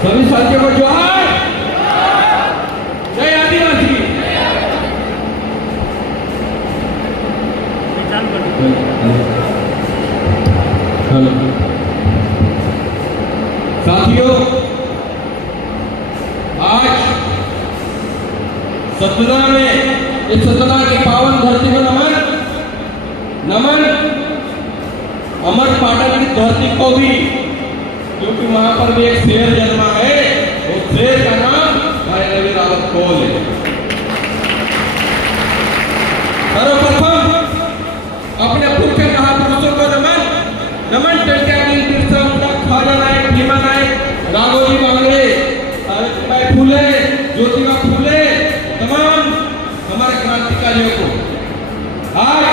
सभी साथियों को जोहार। जय आदिवासी। हेलो साथियों, आज सतना में इस सतना की पावन धरती को नमन अमर पाटन की धरती को भी, क्योंकि वहां पर भी एक शेर जन्मा है। उस शेर का नाम भाई रवि रावत कोल है। सर्वप्रथम अपने भूखे महापुरुषों को नमन टंट्यागिरी, बिरसा मुंडा, ख्वाजा नायक, भीमा नायक, राघोजी बांगड़े, सावित्रीबाई फुले, ज्योतिबा फुले, तमाम हमारे क्रांतिकारियों को। आज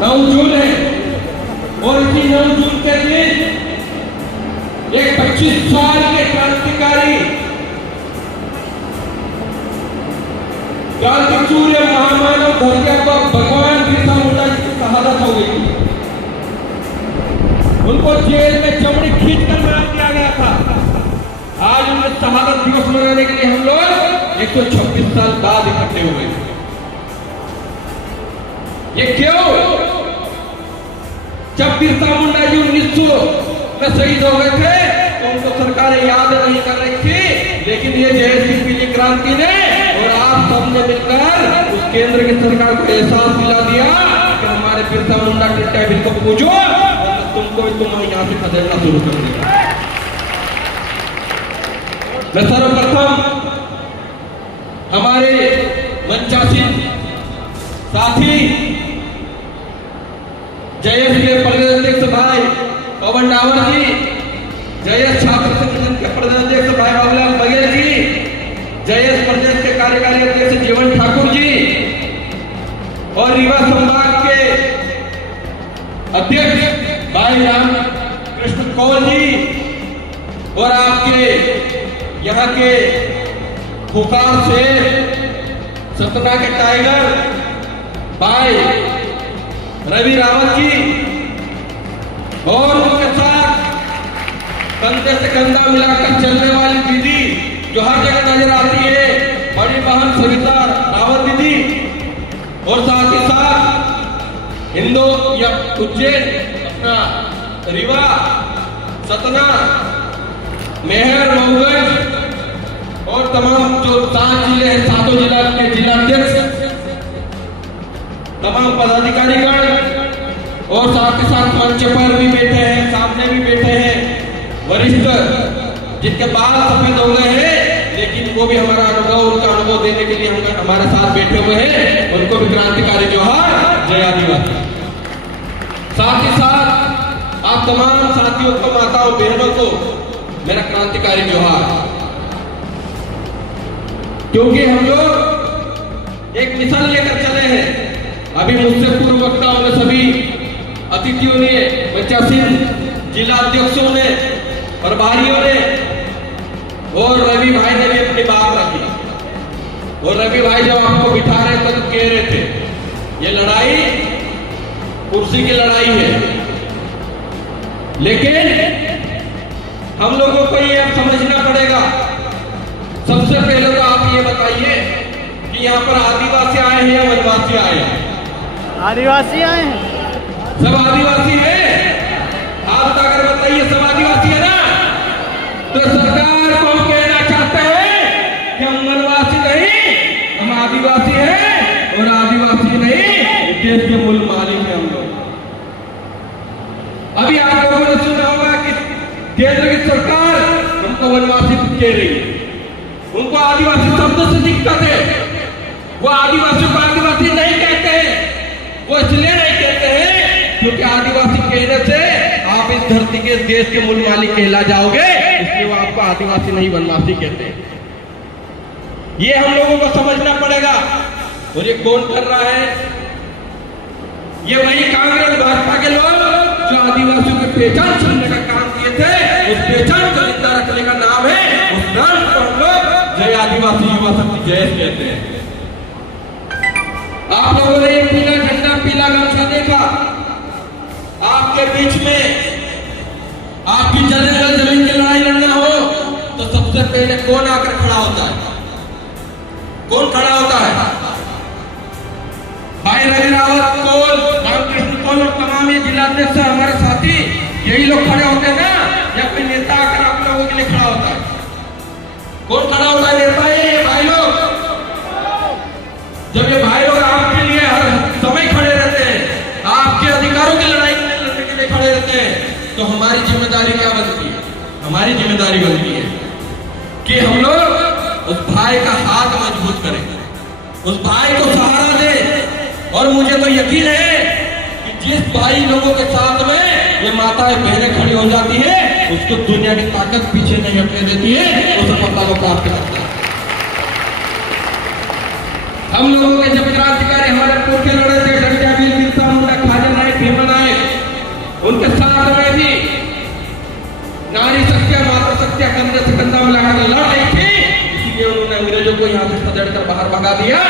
9 जून है और इसी 9 जून के दिन एक 25 साल के क्रांतिकारी, क्रांतिसूर्य, महामानव, धरती को भगवान बिरसा मुंडा की शहादत हो गई थी। उनको जेल में चमड़ी खींचकर मार दिया गया था। आज उनका शहादत दिवस मनाने के लिए हम लोग 126 साल बाद इकट्ठे हुए। ये क्यों? जब बिरसा मुंडा जी 1900 में शहीद हो गए थे तो उनको सरकारें याद नहीं कर रही थी, लेकिन ये जय सिंह पीली क्रांति ने और आप सबने मिलकर उस केंद्र की सरकार को एहसास दिला दिया कि हमारे बिरसा मुंडा टंट्यागिरी को पूजो और तुमको भी तुम यहाँ से खदेड़ना शुरू कर दिया। मैं सर्वप्रथम हमारे मंचासीन साथी जयस के प्रदेश अध्यक्ष भाई पवन डावर जी, जयस छात्र संगठन के प्रदेश अध्यक्ष भाई बाबूलाल बघेल जी, जयस प्रदेश के कार्यकारी अध्यक्ष जीवन ठाकुर जी और रीवा संभाग के अध्यक्ष भाई राम कृष्ण कौल जी और आपके यहाँ के खुखार शेर, सतना के टाइगर भाई रवि रावत जी और उनके साथ कंधे से कंधा मिलाकर चलने वाली दीदी जो हर जगह नजर आती है, बड़ी बहन सविता रावत दीदी, और साथ ही साथ हिंदू या उज्जैन, अपना रीवा, सतना, मेहर, मऊगंज और तमाम जो 7 जिले हैं, 7 जिला के जिलाध्यक्ष, तमाम पदाधिकारीगण और साथ ही साथ मंच पर भी बैठे हैं, सामने भी बैठे हैं वरिष्ठ, जिनके बाल सफेद हो गए हैं लेकिन वो भी हमारा अनुभव, उनका अनुभव देने के लिए हमारे साथ बैठे हुए हैं। उनको भी क्रांतिकारी जोहार, जय आदिवासी। साथ ही साथ आप तमाम साथियों को, माताओं बहनों को मेरा क्रांतिकारी जोहार, क्योंकि हम लोग एक मिशन लेकर चले हैं। अभी मुझसे पूर्व वक्ताओं ने, सभी अतिथियों ने, मंचासीन जिला अध्यक्षों ने, प्रभारियों ने और रवि भाई ने भी अपनी बात रखी। और रवि भाई जब आपको बिठा रहे थे तो कह रहे थे ये लड़ाई कुर्सी की लड़ाई है, लेकिन हम लोगों को ये अब समझना पड़ेगा। सबसे पहले तो आप ये बताइए कि यहाँ पर आदिवासी आए हैं या वनवासी आए हैं? आदिवासी आए हैं। सब आदिवासी है। आप अगर बताइए सब आदिवासी है ना, तो सरकार को हम कहना चाहते हैं कि हम वनवासी नहीं, हम आदिवासी हैं, और आदिवासी नहीं, देश के मूल मालिक हैं हम लोग। अभी आप लोगों ने सुना होगा कि केंद्र की सरकार हमको वनवासी कह रही है। उनको आदिवासी शब्द से दिक्कत है। वो आदिवासियों को आदिवासी नहीं कहते हैं। वो इसलिए नहीं कहते हैं क्योंकि आदिवासी कहने से आप इस धरती के, देश के मूल मालिक कहला जाओगे, इसलिए वो आपको आदिवासी नहीं वनवासी कहते हैं। ये हम लोगों को समझना पड़ेगा। और ये कौन कर रहा है? ये वही कांग्रेस भाजपा के लोग जो आदिवासियों की पहचान छीनने का काम किए थे। उस पहचान को जिंदा रखने का नाम है, उस नाम को हम लोग जय आदिवासी युवा शक्ति जयस कहते हैं। आप लोगों ने ये पीला झंडा, पीला गमछा देखा। आपके बीच में आपकी जमीन की लड़ाई लड़ने पहले कौन आकर खड़ा होता है? कौन खड़ा होता है? भाई रवि रावत, कोल, रामकृष्ण कोल और तमाम ये जिलाध्यक्ष हमारे साथी, यही लोग खड़े होते हैं ना, या कोई नेता आकर आप लोगों के लिए खड़ा होता है? कौन खड़ा होता है? नेता ये भाई लोग। जब ये भाई लोग आपके लिए हर समय खड़े रहते हैं, आपके अधिकारों की लड़ाई लड़ने के लिए खड़े रहते हैं, तो हमारी जिम्मेदारी क्या बनती है? हमारी जिम्मेदारी बनती है कि हम लोग उस भाई का हाथ मजबूत करें, उस भाई को सहारा दें। और मुझे तो यकीन है कि जिस भाई लोगों के साथ में ये माताएं बहनें खड़ी हो जाती है, उसको दुनिया की ताकत पीछे नहीं हटने देती है, वो सफलता को प्राप्त करता है। हम लोगों के जब क्रांतिकारी हमारे पुरखे लड़े थे, डंडा वीर बिरसा मुंडा, खाजा नायक, भीमा नायक, उनके साथ में भी नारी शक्तियां, माता शक्तियां कंधे से कंधा मिलाकर लड़ रही थी, इसलिए उन्होंने अंग्रेजों को यहाँ से खदेड़कर बाहर भगा दिया।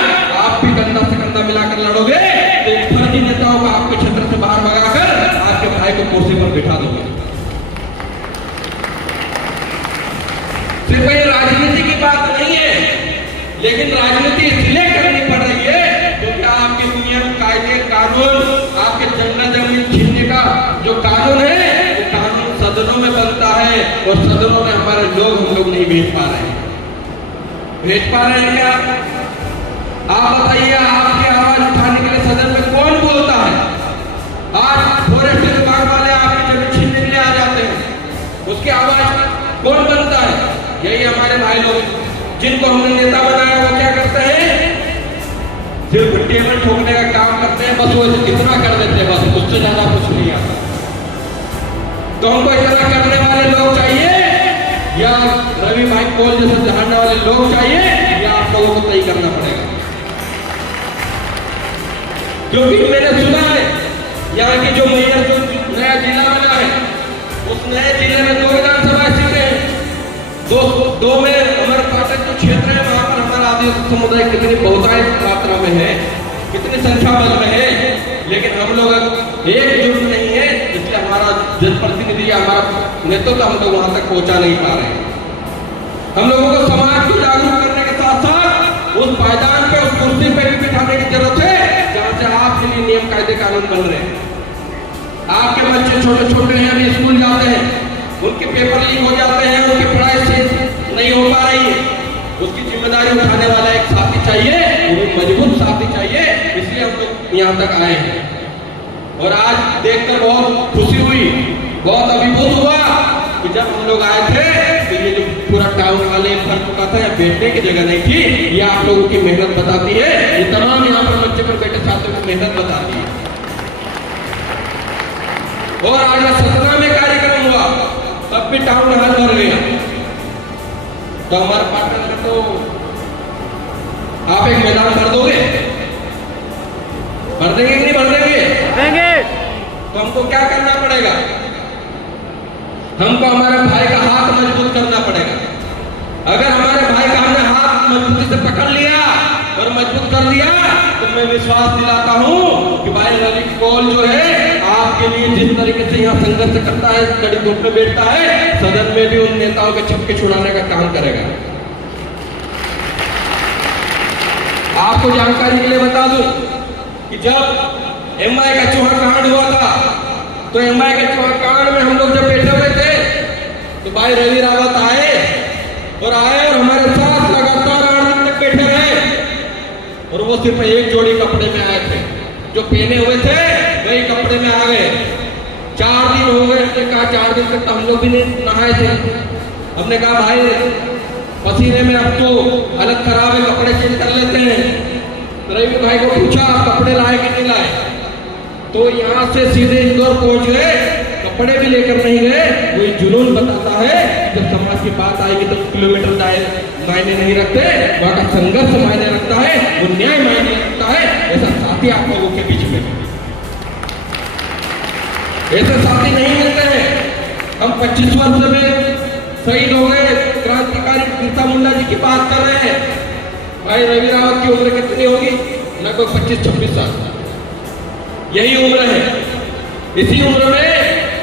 आप भी कंधा से कंधा मिलाकर लड़ोगे तो फर्जी नेताओं को आपके क्षेत्र से बाहर भगाकर आपके भाई को कुर्सी पर बिठा दोगे। सिर्फ ये राजनीति की बात नहीं है, लेकिन राजनीति इसलिए करनी पड़ रही है क्योंकि आपके नियम, कायदे, कानून, आपके जंगल जमीन छीनने का जो कानून है, वो कानून सदनों में बनता है और सदनों में हमारे लोग, हम लोग नहीं भेज पा रहे हैं। भेज पा रहे हैं क्या? आप बताइए, आपकी आवाज उठाने के लिए सदन में कौन बोलता है? आज फॉरेस्ट विभाग वाले आपकी जमीन छीनने के लिए आ जाते हैं, उसकी आवाज कौन बनता है? यही हमारे भाई लोग, जिनको हमने नेता बनाया, वो क्या करते हैं? सिर्फ टेबल ठोकने का काम करते हैं, बस वो इतना कर देते हैं, बस उससे ज्यादा कुछ नहीं आता। तो हमको इतना करने वाले लोग चाहिए या रवि भाई कोल जैसे जहाने वाले लोग चाहिए, या आप लोगों को तय करना पड़ेगा? क्योंकि मैंने सुना है यहाँ की जो मेयर, जो नया जिला बना है, उस नए जिले में 2 विधानसभा सीटें हैं। दो में हमारे पाटन जो क्षेत्र है, वहां पर हमारा आदिवासी समुदाय कितनी बहुतायत मात्रा में है, कितनी संख्या बल में है, लेकिन हम लोग एकजुट नहीं है, इसलिए हमारा जनप्रतिनिधि या हमारा नेतृत्व हम लोग वहां तक पहुंचा नहीं पा रहे हैं। हम लोगों को समाज को जागरूक करने के साथ साथ उस पायदान पे, उस कुर्सी पे भी बिठाने की जरूरत है जहां से आपके लिए नियम, कायदे, कानून बन रहे हैं। आपके बच्चे छोटे छोटे हैं, अभी स्कूल जाते हैं, उनके पेपर लीक हो जाते हैं, उनकी पढ़ाई से नहीं हो पा रही है, उसकी जिम्मेदारी उठाने वाला एक साथी चाहिए, वो मजबूत साथी चाहिए, इसलिए हम लोग यहाँ तक आए हैं। और आज देखकर बहुत खुशी हुई, बहुत अभिभूत हुआ कि जब हम लोग आए थे तो ये जो पूरा टाउन वाले भर चुका था, यहाँ बैठने की जगह नहीं थी। ये आप लोगों की मेहनत बताती है, ये तमाम यहाँ पर मंच पर बैठे साथियों की मेहनत बताती है। और आज सतना में कार्यक्रम हुआ, तब भी टाउन हॉल भर गया। तो हमारे पार्टनर में तो आप एक मैदान भर दोगे? भर देंगे कि नहीं भर देंगे? तो हमको क्या करना पड़ेगा? हमको हमारे भाई का हाथ मजबूत करना पड़ेगा। अगर हमारे भाई का हमने हाथ मजबूती से पकड़ लिया और मजबूत कर दिया, तो मैं विश्वास दिलाता हूं कि भाई रवि कोल जो है आपके लिए जिस तरीके से यहाँ संघर्ष करता है, कड़ी धूप में बैठता है, सदन में भी उन नेताओं के छक्के छुड़ाने का काम करेगा। आपको जानकारी के लिए बता दूं कि जब एमआई का चौहा कांड हुआ था, तो एमआई के चौहा कांड में हम लोग जब बैठे हुए थे, तो भाई रवि रावत आए और हमारे साथ लगातार 8 दिन तक बैठे रहे। और वो सिर्फ एक जोड़ी कपड़े में आए थे, जो पहने हुए थे वही कपड़े में आ गए। 4 दिन हो गए, हमने कहा 4 दिन तक तो हम लोग भी नहीं नहाए थे। हमने कहा भाई पसीने में अब तो हालत खराब है, कपड़े चेंज कर लेते हैं। रवि भाई को पूछा कपड़े लाए कि नहीं लाए, तो यहाँ से सीधे इंदौर पहुंच गए, कपड़े भी लेकर नहीं गए। वो जुनून बताता है जब समाज की बात आएगी तो किलोमीटर मायने नहीं रखते, वहां का संघर्ष मायने रखता है, वो न्याय मायने रखता है। ऐसा साथी आप लोगों के बीच में, ऐसे साथी नहीं मिलते हैं। हम 25 वर्ष में शहीद हो गए, क्रांतिकारी बिरसा मुंडा जी की बात कर रहे हैं। भाई रवि रावत की उम्र कितनी होगी? लगभग 25-26 साल, यही उम्र है। इसी उम्र में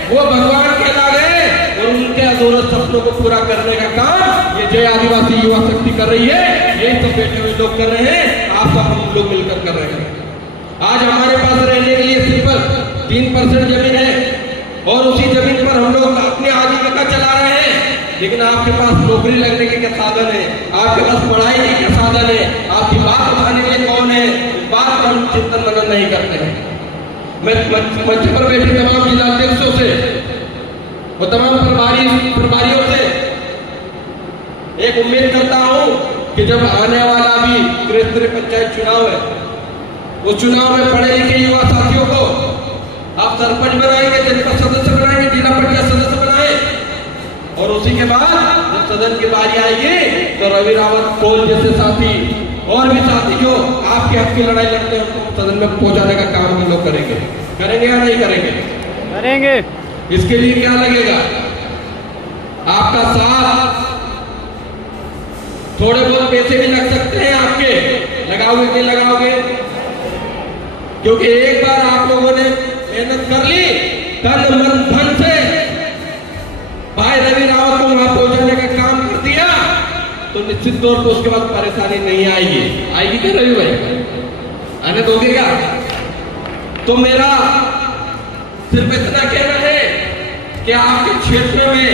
वो भगवान कहला गए और उनके अधूरे सपनों को पूरा करने का काम ये जय आदिवासी युवा शक्ति कर रही है, ये सब बैठे हुए लोग कर रहे हैं, आप सब हम लोग मिलकर कर रहे हैं। आज हमारे पास रहने के लिए सिर्फ 3% जमीन है और उसी जमीन पर हम लोग अपनी आजीविका चला रहे हैं। लेकिन आपके पास नौकरी लगने के क्या साधन है, आपके पास पढ़ाई के क्या साधन है, आपकी बात उठाने के लिए कौन है, इस बात पर हम चिंतन मनन नहीं करते हैं। मैं मंच पर बैठे तमाम जिलाध्यक्षों से और तमाम प्रभारियों से एक उम्मीद करता हूं कि जब आने वाला भी त्रिस्तरीय पंचायत चुनाव है, उस चुनाव में पढ़े लिखे युवा साथियों को आप सरपंच बनाएंगे, जनपद सदस्य बनाएंगे, जिला परिषद सदस्य बनाए और उसी के बाद जब सदन की बारी आएगी तो रवि रावत कोल जैसे साथी और भी साथी जो आपके हक की लड़ाई लड़ते हैं उनको सदन में पहुंचाने का काम हम लोग करेंगे या नहीं करेंगे? करेंगे। इसके लिए क्या लगेगा? आपका साथ, थोड़े बहुत पैसे भी लग सकते हैं आपके, लगाओगे कि लगाओगे? क्योंकि एक बार आप लोगों ने मेहनत कर ली तन मन धन से, भाई रवि रावत को वहां पहुंचाने का काम कर दिया तो निश्चित तौर पर उसके बाद परेशानी नहीं आएगी क्या रवि भाई? आने दोगे क्या? तो मेरा सिर्फ इतना कहना है कि आपके क्षेत्र में,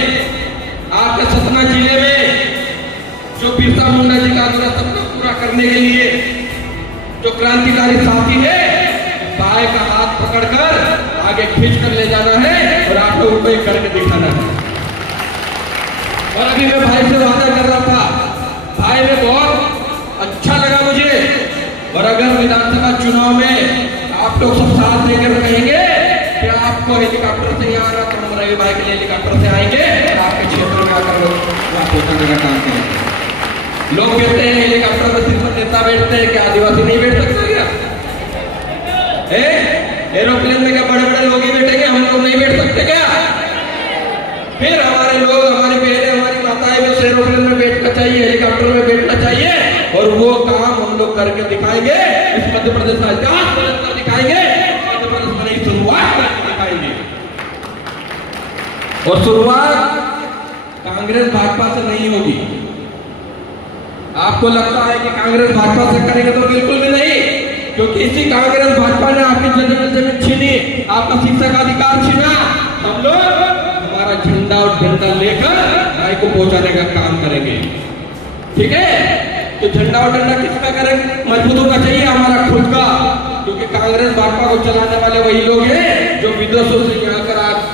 आपके सतना जिले में जो बिरसा मुंडा जी का अधूरा सपना पूरा करने के लिए जो क्रांतिकारी साथी है, बाएं का हाथ पकड़कर आगे खींच कर ले जाना है और आप लोगों को करके दिखाना है। और अभी मैं भाई से वादा कर रहा था, भाई ने बहुत अच्छा लगा मुझे, और अगर विधानसभा चुनाव में आप लोग सब साथ लेकर कहेंगे कि आपको हेलीकॉप्टर से यहाँ आना, तो हम रवि भाई के लिए हेलीकॉप्टर से आएंगे और आपके क्षेत्र में आकर पहुंचाने का काम करेंगे। लोग कहते हैं हेलीकॉप्टर में सिर्फ नेता बैठते हैं, क्या आदिवासी नहीं बैठ सकते क्या? एरोप्लेन में क्या बड़े बड़े लोग ही बैठेंगे, हम लोग नहीं बैठ सकते क्या? फिर हमारे लोग, हमारी बहनें, हमारी माताएं भी एरोप्लेन में बैठना चाहिए, हेलीकॉप्टर में बैठना चाहिए, और वो काम हम लोग करके दिखाएंगे। इस मध्य प्रदेश का इतिहास बदलकर दिखाएंगे, मध्य प्रदेश में नई शुरुआत करके दिखाएंगे। और शुरुआत कांग्रेस भाजपा से नहीं होगी। आपको लगता है कि कांग्रेस भाजपा से करेंगे, तो बिल्कुल भी नहीं, क्योंकि इसी कांग्रेस भाजपा ने आपकी जमीन छीनी, आपका शिक्षा का अधिकार छीना। हम लोग हमारा झंडा और डंडा लेकर भाई को पहुंचाने का काम करेंगे, ठीक है? तो झंडा और डंडा किसका करेंगे? मजबूत होना चाहिए हमारा खुद का, क्योंकि कांग्रेस भाजपा को चलाने वाले वही लोग हैं जो विदेशों से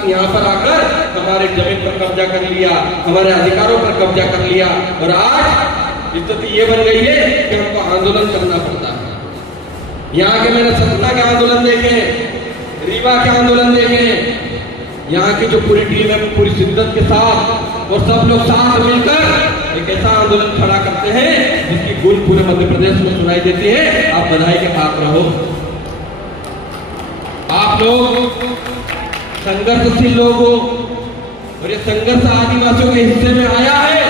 यहाँ पर आकर हमारे जमीन पर कब्जा कर लिया, हमारे अधिकारों पर कब्जा कर लिया, और आज स्थिति ये बन गई है कि हमको आंदोलन करना पड़ता है। यहाँ के मैंने सतना के आंदोलन देखे, रीवा के आंदोलन देखे, यहाँ की जो पूरी टीम है पूरी शिद्दत के साथ और सब लोग साथ मिलकर एक ऐसा आंदोलन खड़ा करते हैं जिसकी गूंज पूरे मध्य प्रदेश में सुनाई देती है। आप बधाई के पात्र रहो। आप लोग संघर्षशील लोग हो, और ये संघर्ष आदिवासियों के हिस्से में आया है।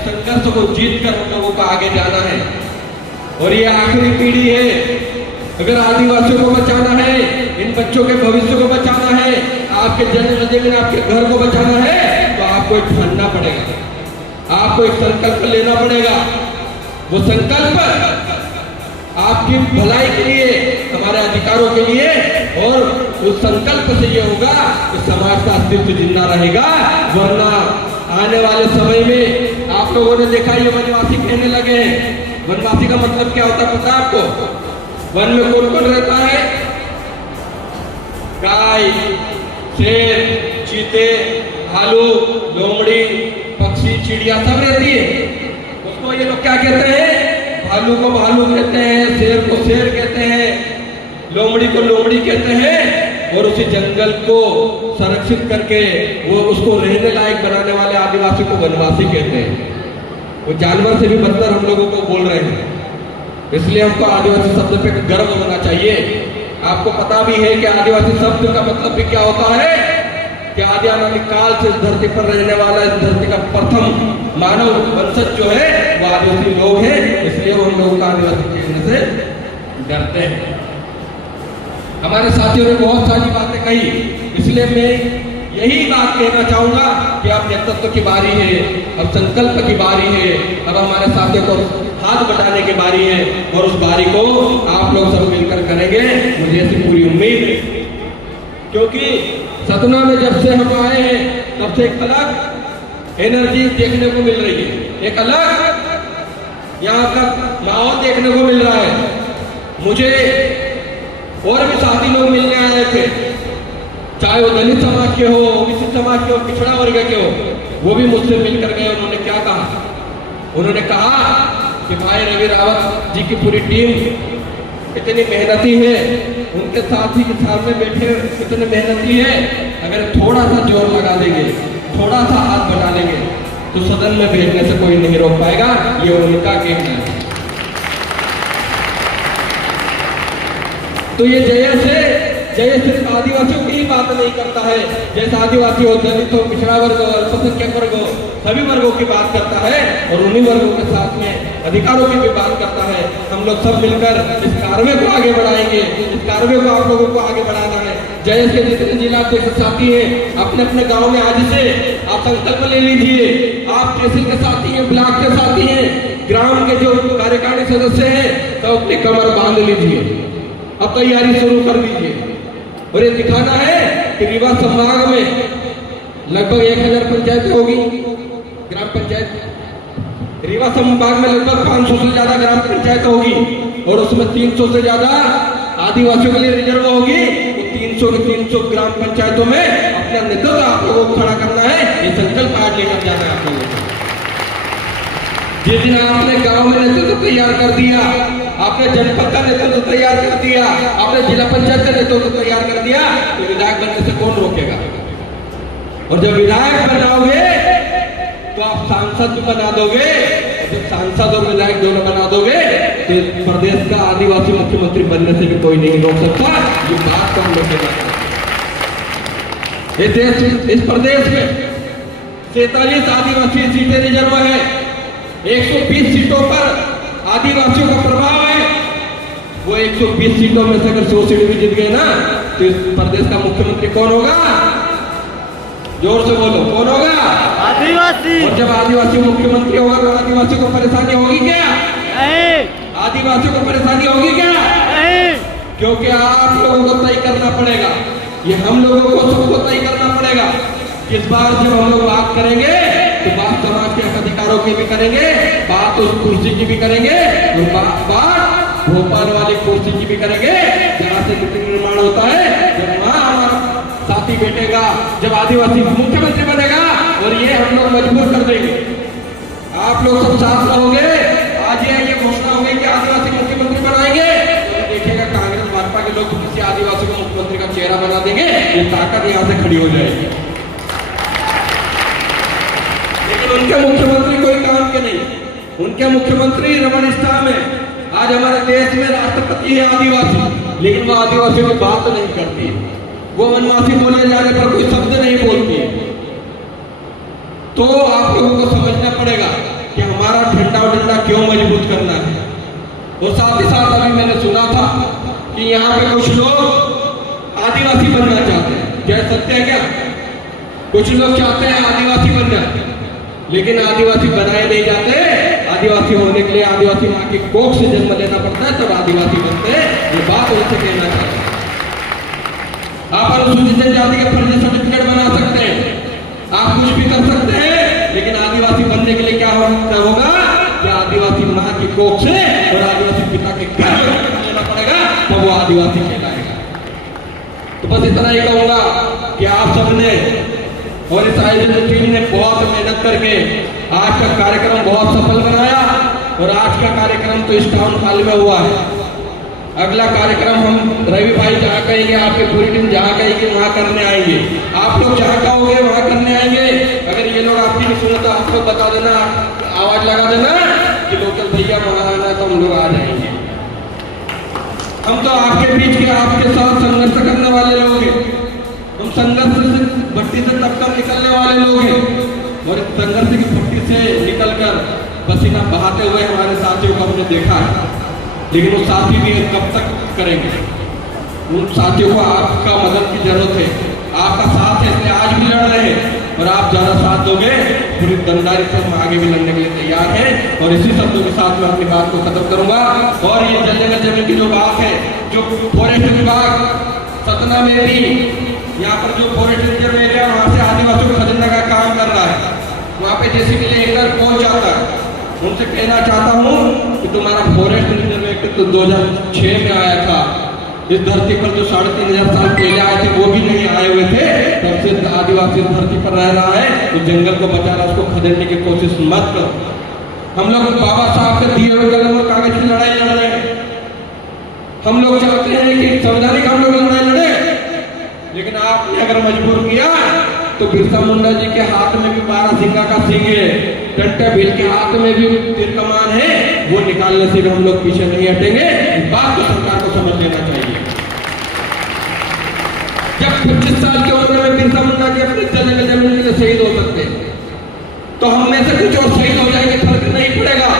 संघर्ष को जीत कर हम लोगों को आगे जाना है, और ये आखिरी पीढ़ी है। अगर आदिवासियों को बचाना है, इन बच्चों के भविष्य को बचाना है, आपके जन्म जमीन, आपके घर को बचाना है, तो आपको एक ठानना पड़ेगा, आपको एक संकल्प लेना पड़ेगा। वो संकल्प आपकी भलाई के लिए, हमारे अधिकारों के लिए, और उस संकल्प से ये होगा कि समाज का अस्तित्व जिंदा रहेगा। वरना आने वाले समय में आप लोगों ने देखा, ये वनवासी कहने लगे हैं। वनवासी का मतलब क्या होता है पता है आपको? वन में कौन कौन रहता है? गाय, शेर, चीते, भालू, लोमड़ी, पक्षी, चिड़िया सब रहती है। उसको ये लोग क्या कहते हैं? भालू को भालू कहते हैं, शेर को शेर कहते हैं, लोमड़ी को लोमड़ी कहते हैं। और उसी जंगल को संरक्षित करके वो उसको रहने लायक बनाने वाले आदिवासी को वनवासी कहते हैं। वो जानवर से भी बदतर हम लोगों को बोल रहे हैं। इसलिए हमको आदिवासी शब्द पे गर्व होना चाहिए। आपको पता भी है कि आदिवासी शब्द का मतलब भी क्या होता है, कि आदि अनादि काल से इस धरती पर रहने वाला, इस धरती का प्रथम मानव वंशज जो है वो आदिवासी लोग हैं। इसलिए वो हम लोगों का आदिवासी कहने से डरते हैं। हमारे साथियों ने बहुत सारी बातें कही, इसलिए मैं यही बात कहना चाहूंगा कि अब नेतृत्व की बारी है, अब संकल्प की बारी है, अब हमारे साथियों को हाथ बढ़ाने की बारी है और उस बारी को आप लोग सब मिलकर करेंगे, मुझे ऐसी पूरी उम्मीद है। क्योंकि सतना में जब से हम आए हैं तब से एक अलग एनर्जी देखने को मिल रही है, एक अलग यहाँ का माहौल देखने को मिल रहा है। मुझे और भी साथी लोग मिलने आए थे, चाहे वो दलित समाज के हो, ओबीसी समाज के हो, पिछड़ा वर्ग के हो, वो भी मुझसे मिलकर गए। उन्होंने क्या कहा? उन्होंने कहा कि भाई रवि रावत जी की पूरी टीम कितनी मेहनती है, उनके साथी के सामने बैठे कितने मेहनती है, अगर थोड़ा सा जोर लगा देंगे, थोड़ा सा हाथ बढ़ा लेंगे तो सदन में बैठने से कोई नहीं रोक पाएगा। ये उनका कहना है। तो ये जय सिर्फ आदिवासियों की ही बात नहीं करता है, जैसे आदिवासी हो, दलित हो, पिछड़ा वर्ग हो, अल्पसंख्यक वर्ग हो, सभी वर्गों की बात करता है और उन्हीं वर्गों के साथ में अधिकारों की भी बात करता है। हम लोग सब मिलकर इस कार्य को आगे बढ़ाएंगे, इस कार्य को आप लोगों को आगे बढ़ाना है। जयस के जितने जिला अध्यक्ष साथी हैं, अपने अपने गाँव में आज से आप संकल्प ले लीजिए। आप तहसील के साथी हैं, ब्लॉक के साथी हैं, ग्राम के जो कार्यकारिणी सदस्य हैं, तो अपनी कमर बांध लीजिए, अब तैयारी शुरू कर दीजिए। और ये दिखाना है कि रीवा संभाग में लगभग 1000 पंचायतें होगी, ग्राम पंचायत। रीवा संभाग में लगभग 500 से ज्यादा ग्राम पंचायत होगी और उसमें 300 से ज्यादा आदिवासियों के लिए रिजर्व होगी। तो 300 के 300 ग्राम पंचायतों में अपना नेतृत्व आप लोगों को खड़ा करना है। ये संकल्प आज लेकर जाना है आप लोगों को। जिस दिन आपने गांव में नेतृत्व तैयार कर दिया, आपने जनपद का नेतृत्व तैयार कर दिया, आपने जिला पंचायत का नेतृत्व तैयार कर दिया, तो विधायक बनने से कौन रोकेगा? और जब विधायक बनाओगे तो आप सांसद भी बना दोगे। जब सांसद और विधायक दोनों बना दोगे तो प्रदेश का आदिवासी मुख्यमंत्री बनने से भी कोई नहीं रोक सकता। ये बात को हम लोग इस प्रदेश में 47 आदिवासी सीटें रिजर्व है, 120 सीटों पर आदिवासियों का प्रभाव है। वो 120 सीटों में से अगर 100 सीट भी जीत गए ना तो इस प्रदेश का मुख्यमंत्री कौन होगा? जोर से बोलो, कौन होगा? आदिवासी। और जब आदिवासी मुख्यमंत्री होगा तो आदिवासियों को परेशानी होगी क्या? नहीं। आदिवासियों को परेशानी होगी क्या? नहीं। क्योंकि आप लोगों को तय करना पड़ेगा, ये हम लोगों को सबको तय करना पड़ेगा। इस बार जब हम लोग बात करेंगे तो बात समाज के अधिकारों की भी करेंगे, बात उस कुर्सी की भी करेंगे, और बात भोपाल वाली कुर्सी की भी करेंगे जहाँ से निर्माण होता है। जब वहाँ हमारा साथी बैठेगा, जब आदिवासी मुख्यमंत्री बनेगा, और ये हम लोग मजबूर कर देंगे। आप लोग सब साथ रहोगे, आज ये घोषणा हो गई कि आदिवासी मुख्यमंत्री बनाएंगे, तो देखिएगा कांग्रेस भाजपा के लोग किसी आदिवासी को मुख्यमंत्री का चेहरा बना देंगे, ये ताकत यहाँ से खड़ी हो जाएगी। लेकिन उनके मुख्यमंत्री कोई काम के नहीं, उनके मुख्यमंत्री रमन स्टाम है। आज हमारे देश में राष्ट्रपति है आदिवासी, लेकिन वो आदिवासियों की बात नहीं करती, वो वनवासी बोले जाने पर कोई शब्द नहीं बोलती है। तो आप लोगों को समझना पड़ेगा कि हमारा डंडा क्यों मजबूत करना है। और साथ ही साथ अभी मैंने सुना था कि यहाँ पे कुछ लोग आदिवासी बनना चाहते हैं। क्या सत्य है क्या? कुछ लोग चाहते हैं आदिवासी बनना, लेकिन आदिवासी बनाए नहीं जाते। आदिवासी होने के लिए आदिवासी माँ की कोख से जन्म लेना पड़ता है, तब आदिवासी बनते हैं। ये बात उनसे कहना चाहते हैं। आप अनुसूचित जाति के फर्जी सर्टिफिकेट बना सकते हैं, आप कुछ भी कर सकते हैं, लेकिन आदिवासी बनने के लिए क्या होगा कि आदिवासी माँ की कोख से और आदिवासी पिता के घर में लेना पड़ेगा, तब वो आदिवासी कहलाएगा। तो बस इतना ही कहूंगा कि आप सबने और इस आयोजन टीम ने बहुत मेहनत करके आज का कार्यक्रम बहुत सफल बनाया। और आज का कार्यक्रम तो इस टाउन हॉल में हुआ है। अगला कार्यक्रम हम रवि भाई जहाँ कहेंगे, आपकी पूरी टीम जहाँ कहेगी वहाँ करने आएंगे। आप लोग जहाँ कहोगे वहाँ करने आएंगे। अगर ये लोग आपकी नहीं सुने तो आप लोग बता देना, आवाज लगा देना कि लोकल भैया वहाँ आना, तो हम लोग आ जाएंगे। हम तो आपके बीच के आपके साथ संघर्ष करने वाले लोग हैं, हम संघर्ष से भट्टी से तपकर निकलने वाले लोग हैं। और इस संघर्ष की भट्टी से निकलकर पसीना बहाते हुए हमारे साथियों को हमने देखा है, लेकिन वो साथी भी कब तक करेंगे? उन साथियों को आपका मदद की जरूरत है, आपका साथ है, इसलिए आज भी दोगे, पूरी दमदारी से हम आगे भी लड़ने के लिए तैयार हैं। और इसी शब्दों के साथ मैं अपनी बात को खत्म करूंगा। और ये जल जंगल जमीन की जो बात है, जो फॉरेस्ट विभाग सतना में भी यहाँ पर जो फॉरेस्ट रिजर्व एरिया वहाँ से आदिवासियों को खदेड़ने का काम कर रहा है, वहाँ पे जेसीबी लेकर पहुंच जाता है। उनसे कहना चाहता हूँ कि तुम्हारा फॉरेस्ट रिजर्व एक्ट तो 2006 में आया था, इस धरती पर जो 3500 साल पहले आए थे वो भी नहीं आए हुए थे, तब से आदिवासी धरती पर रह रहा है। तो जंगल को बचा रहा, उसको खदेड़ने की कोशिश मत करो। हम लोग बाबा साहब के दिए हुए कलम और कागज की लड़ाई लड़ रहे हैं। हम लोग चाहते हैं कि संवैधानिक हम लोग लड़ाई लड़े, लेकिन आपने अगर मजबूर किया तो बिरसा मुंडा जी के हाथ में भी 12 सिंगा का सिंह है, टंटा भील के हाथ में भी तीर कमान है, वो निकालने से भी हम लोग पीछे नहीं हटेंगे। इस बात को सरकार को समझ लेना चाहिए। जब 25 साल की उम्र में बिरसा मुंडा जी अपने जंगल जमीन के लिए शहीद हो सकते हैं, तो हम में से कुछ और शहीद हो जाएंगे, फर्क नहीं पड़ेगा,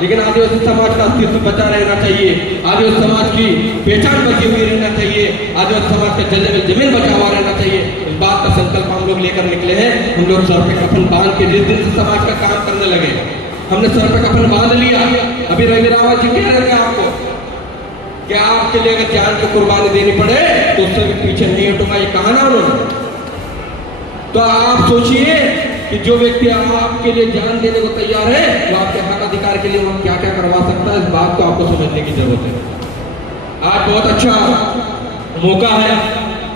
लेकिन आदिवासी समाज का अस्तित्व बचा रहना चाहिए, आदिवासी समाज की पहचान बची हुई रहना चाहिए, आदिवासी समाज का जंगल जमीन बचा हुआ रहना चाहिए। इस बात का संकल्प हम लोग लेकर निकले हैं। हम लोग सर पे कफन बांध के जिस दिन से समाज का काम करने लगे, हमने सर पे कफन बांध लिया। अभी रवि रावत जी कह रहे थे आपको कि आपके लिए अगर जान की कुर्बानी देनी पड़े तो उससे भी पीछे नहीं हटूंगा, ये कहा ना उन्होंने। तो आप सोचिए कि जो व्यक्ति आपके लिए जान देने को तैयार है, वो आपके हक अधिकार के लिए वो क्या क्या करवा सकता है, इस बात को आपको समझने की जरूरत है। आज बहुत अच्छा मौका है,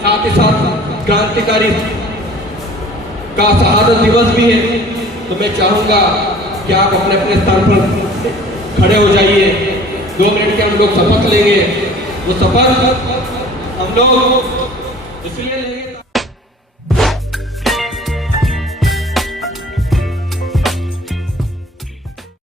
साथ ही साथ क्रांतिकारी का शहादत दिवस भी है। तो मैं चाहूंगा कि आप अपने अपने स्थान पर खड़े हो जाइए। 2 मिनट के हम लोग शपथ लेंगे। वो शपथ हम लोग इसलिए लेंगे